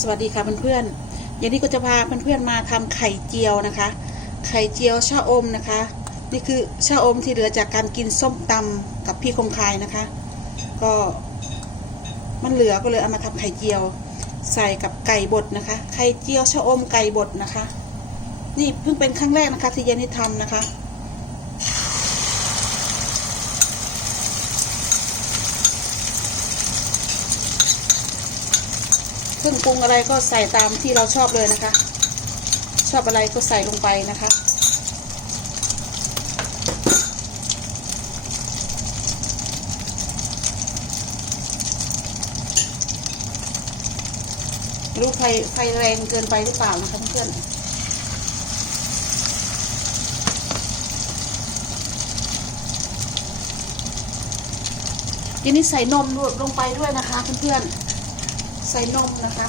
สวัสดีค่ะเพื่อนๆอย่างนี้ก็จะพาเพื่อนๆมาทำไข่เจียวนะคะ ไข่เจียวชะอมนะคะ นี่คือชะอมที่เหลือจากการกินส้มตำกับพี่คงคายนะคะ ก็มันเหลือก็เลยเอามาทำไข่เจียว ใส่กับไก่บดนะคะ ไข่เจียวชะอมไก่บดนะคะ นี่เพิ่งเป็นครั้งแรกนะคะที่เยนนี่ทำนะคะ เครื่องปรุงอะไรก็ใส่ตามที่เราชอบเลยนะคะ ชอบอะไรก็ใส่ลงไปนะคะ รู้ไฟไฟแรงเกินไปหรือเปล่านะคะเพื่อนๆทีนี้ใส่นมลงไปด้วยนะคะเพื่อนๆ ใส่นมนะคะ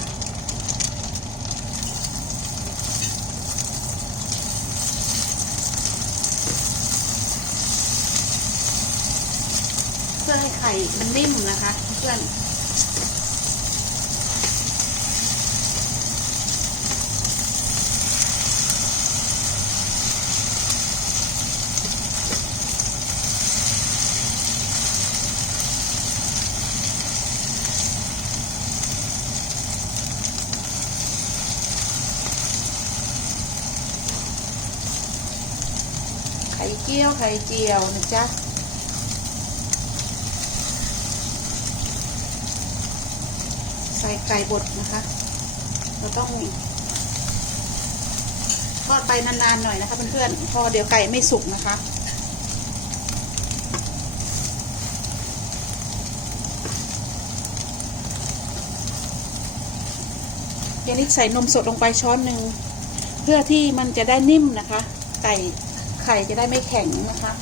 เพื่อให้ไข่มันนิ่มนะคะเพื่อน ข่เจียวไข่เจียวนะจ๊ะใส่ไก่บดนะคะ เราต้องทอดไปนานๆหน่อยนะคะเพื่อนๆพอเดี๋ยวไก่ไม่สุกนะคะเดี๋ยวนี้ใส่นมสดลงไปช้อนหนึ่ง เพื่อที่มันจะได้นิ่มนะคะ ไก่ ไข่จะได้ไม่แข็งนะคะ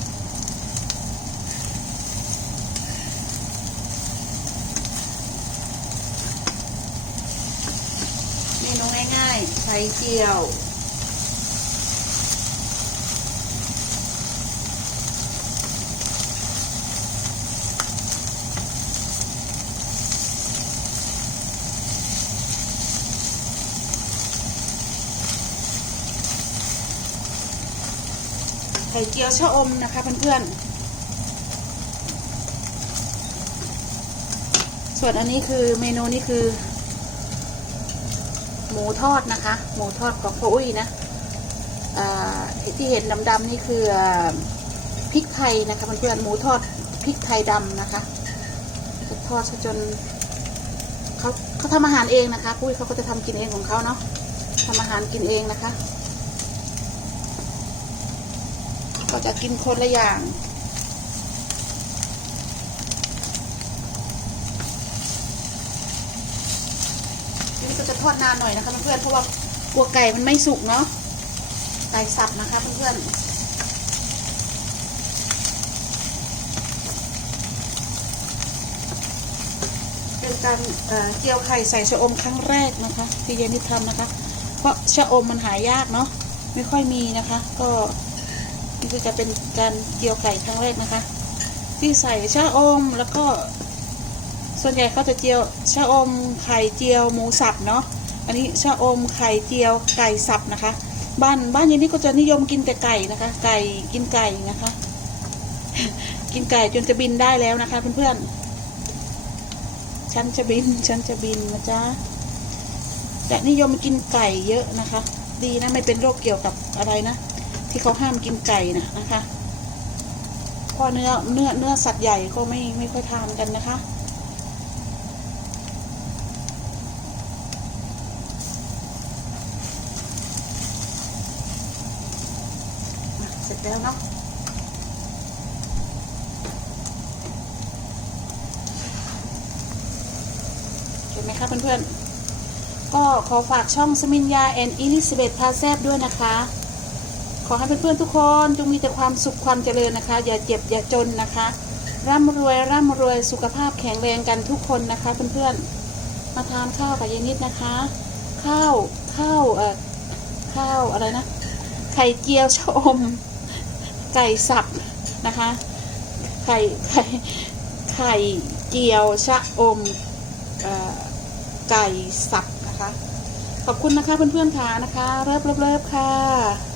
เมนูง่ายๆไข่เจียว ไข่เจียวชะอมนะคะเพื่อนๆ ส่วนอันนี้คือเมนูนี้คือ หมูทอดนะคะ หมูทอดของพ่ออุ้ยนะอ่าที่เห็นดำๆนี่คือพริกไทยนะคะเพื่อนๆหมูทอดพริกไทยดำนะคะจะทอดจนเขาเขาทำอาหารเองนะคะ ปุ้ยเขาก็จะทำกินเองของเขาเนาะทำอาหารกินเองนะคะ ก็จะกินคนละอย่าง นี่ก็จะทอดนานหน่อยนะคะเพื่อนๆเพราะว่ากลัวไก่มันไม่สุกเนาะ ไก่สับนะคะเพื่อนๆเป็นการเจียวไข่ใส่ชะอมครั้งแรกนะคะที่เยนนี่ทำนะคะ เพราะชะอมมันหายากเนาะไม่ค่อยมีนะคะ ก็ นี่ก็จะเป็นการเจียวไก่ครั้งแรกนะคะ ที่ใส่ชะอมแล้วก็ ส่วนใหญ่เขาจะเจียวชะอมไข่เจียวหมูสับเนาะอันนี้ชะอมไข่เจียวไก่สับนะคะ บ้านบ้านย็นนี้ก็จะนิยมกินแต่ไก่นะคะ ไก่กินไก่นะคะ กินไก่จนจะบินได้แล้วนะคะ เพื่อนๆฉันจะบินฉันจะบินนะจ๊ะแต่นิยมกินไก่เยอะนะคะ ดีนะไม่เป็นโรคเกี่ยวกับอะไรนะ ที่เขาห้ามกินไก่นะนะคะเพราะเนื้อเนื้อเนื้อสัตว์ใหญ่ก็ไม่ไม่ค่อยทานกันนะคะเสร็จแล้วเนาะเห็นไหมคะเพื่อนๆก็ขอฝากช่องสมิญญาแอนอิลิซเบธพาแซบด้วยนะคะ ขอให้เพื่อนๆทุกคนจงมีแต่ความสุขความเจริญนะคะ อย่าเจ็บอย่าจนนะคะ ร่ำรวยร่ำรวยสุขภาพแข็งแรงกันทุกคนนะคะเพื่อนๆมาทานข้าวกับยายนิดนะคะ ข้าวข้าวเอ่อข้าวอะไรนะ ไข่เจียวชะอม ไก่สับนะคะ ไข่ไข่ไข่เจียวชะอมเอ่อไก่สับนะคะนะคะ ขอบคุณนะคะเพื่อนๆค่ะนะคะ เริบเริบเริบค่ะ